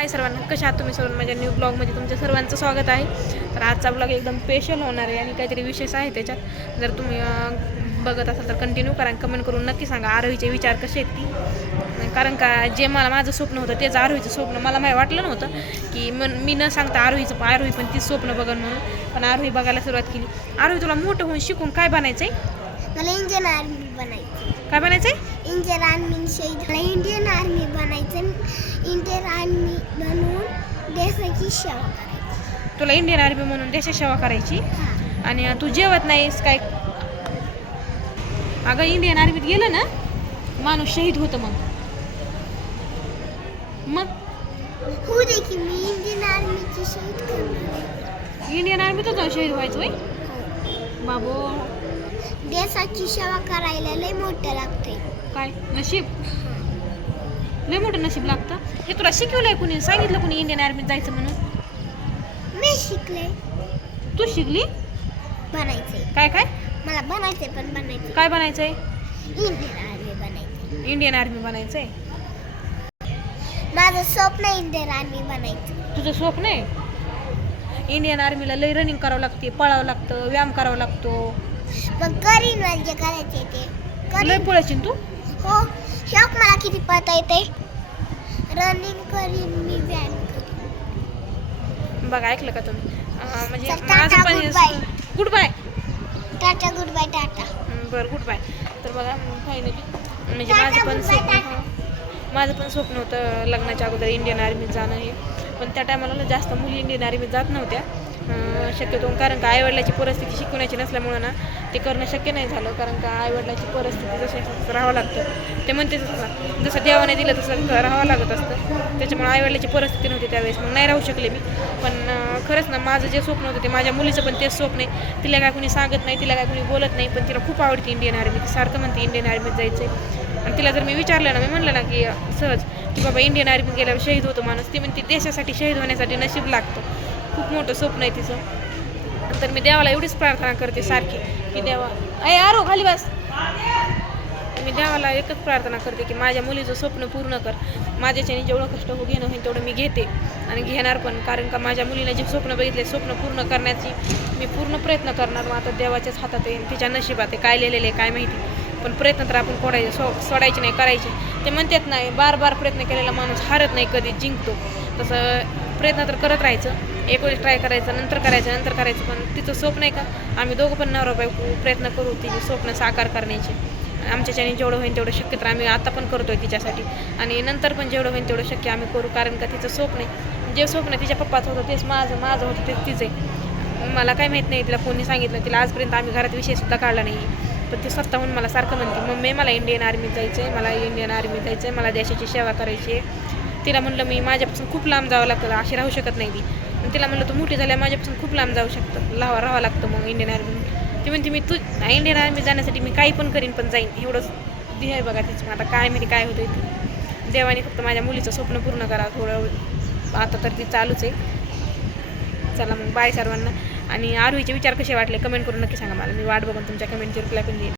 हाय सर्वांना कशा आहात तुम्ही सर्व? माझ्या न्यू ब्लॉगमध्ये तुमच्या सर्वांचं स्वागत आहे. तर आजचा ब्लॉग एकदम स्पेशल होणार आहे आणि काहीतरी विशेष आहे त्याच्यात. जर तुम्ही बघत असाल तर कंटिन्यू करा कमेंट करून नक्की सांगा आरोहीचे विचार कसे आहेत ती. कारण का जे मला माझं स्वप्न होतं तेच आरोहीचं स्वप्न मला माहिती वाटलं नव्हतं की मन मी न सांगता आरोहीचं आरोही पण तीच स्वप्न बघन म्हणून. पण आरोही बघायला सुरुवात केली. आरोही तुला मोठं होऊन शिकून काय बनायचं आहे मला आर्मी बनायचं काय बनायचं आहे इंडियन मला इंडियन आर्मी बनवून देशाची सेवा करायची. तुला इंडियन आर्मी म्हणून देशात सेवा करायची? हा. आणि तू जेवत नाहीस काय? अगं इंडियन आर्मीत गेलं ना? माणूस शहीद होतं मग. मग? होऊ दे की मी इंडियन आर्मीची शहीद करणार. इंडियन आर्मीतच जाऊन शहीद व्हायचं होय? हो. बाबो. देशाची सेवा करायला लय मोठं लागतंय. काय? नशीब? लय मोठं नशीब लागतं. हे तुला शिकवलंय कुणी? सांगितलं कुणी इंडियन आर्मीत जायचं म्हणून? मी शिकले. तू शिकली? बनायचंय काय काय? मला बनायचंय पण बनायचं. काय बनायचंय? इंडियन आर्मी बनायचं. इंडियन आर्मी बनायचंय? माझं स्वप्न इंडियन आर्मी बनायचं. तुझं स्वप्न आहे? इंडियन आर्मीला लय रनिंग करावं लागते पळावं लागतं व्यायाम करावा लागतो. मग करीन म्हणजे करायचे ते. लय करीन. पळायची तू? हो शॉक मला किती पळता येते रनिंग करीन मी व्यायाम करीन. बघा ऐकलं का तुम्ही? म्हणजे माझं पण. Good bye tata good bye tata बरं गुड बाय तर बघा फायनली म्हणजे माझं पण स्वप्न. माझं पण स्वप्न होतं लग्नाच्या अगोदर इंडियन आर्मीत जाणं हे. पण त्या टायमाला जास्त मुली इंडियन आर्मीत जात नव्हत्या. शक्यतो कारण का आईवडिलाची परिस्थिती शिकवण्याची नसल्यामुळं ना ते करणं शक्य नाही झालं. कारण का आईवडिलाची परिस्थिती जशी तसं राहावं लागतं. ते म्हणते तसं जसं देवाने दिलं तसं राहावं लागत असतं. त्याच्यामुळे आईवडिलाची परिस्थिती नव्हती त्यावेळेस. मग नाही राहू शकले मी. पण खरंच ना माझं जे स्वप्न होतं ते माझ्या मुलीचं पण तेच स्वप्न आहे. तिला काय कुणी सांगत नाही तिला काय कुणी बोलत नाही पण तिला खूप आवडते इंडियन आर्मी ती सारखं म्हणते इंडियन आर्मीत जायचं आहे आणि तिला जर मी विचारलं ना मी म्हणलं ना की सहज की बाबा इंडियन आर्मी गेल्यावर शहीद होतो माणूस. ती म्हणते देशासाठी शहीद होण्यासाठी नशीब लागतं. खूप मोठं स्वप्न आहे तिचं. तर मी देवाला एवढीच प्रार्थना करते सारखी की देवा अय आरो खाली बस. मी देवाला एकच प्रार्थना करते की माझ्या मुलीचं स्वप्न पूर्ण कर. माझ्याच्याने जेवढं कष्ट हो घेणं होईल तेवढं मी घेते आणि घेणार पण. कारण का माझ्या मुलीने जे स्वप्न बघितले स्वप्न पूर्ण करण्याची मी पूर्ण प्रयत्न करणार मग आता देवाच्याच हातात येईन तिच्या नशिबात आहे. काय लिहिलेलं आहे काय माहिती. पण प्रयत्न तर आपण कोडायचे सो सोडायचे नाही करायचे. ते म्हणतात नाही बार बार प्रयत्न केलेला माणूस हारत नाही कधी जिंकतो. तसं प्रयत्न तर करत राहायचं. एक वेळेस ट्राय करायचं नंतर करायचं नंतर करायचं पण तिचं स्वप्न आहे का? आम्ही दोघं पण नवरा बायको प्रयत्न करू तिचे स्वप्न साकार करण्याचे. आमच्याच्याने जेवढं होईल तेवढं शक्य तर आम्ही आता पण करतोय तिच्यासाठी. आणि नंतर पण जेवढं होईल तेवढं शक्य आम्ही करू कारण का तिचं स्वप्न आहे. जे स्वप्न तिच्या पप्पाचं होतं तेच माझं माझं होतं तेच तिचं आहे. मला काय माहीत नाही तिला कोणी सांगितलं तिला आजपर्यंत आम्ही घरात विषयसुद्धा काढला नाही. पण ती स्वतःहून मला सारखं म्हणते मम्मी मला इंडियन आर्मीत जायचं आहे मला इंडियन आर्मीत जायचं आहे मला देशाची सेवा करायची आहे. तिला म्हणलं मी माझ्यापासून खूप लांब जावं लागतं अशी राहू शकत नाही ती. तिला म्हणलं तू मोठी झाल्या माझ्यापासून खूप लांब जाऊ शकतं. लावा राहावं लागतं मग इंडियन आर्मी ती म्हणते मी तू इंडियन आर्मी जाण्यासाठी मी काही पण करीन पण जाईन. एवढंच ध्येय आहे बघा तिचं आता काय माहिती काय होतं ते. देवाने फक्त माझ्या मुलीचं स्वप्न पूर्ण करा थोडं. आता तर ती चालूच आहे. चला मग बाय सर्वांना. आणि आरोहीचे विचार कसे वाटले? कमेंट करून नक्की सांगा मला. मी वाट बघून तुमच्या कमेंटची रिप्लाय पण देईन.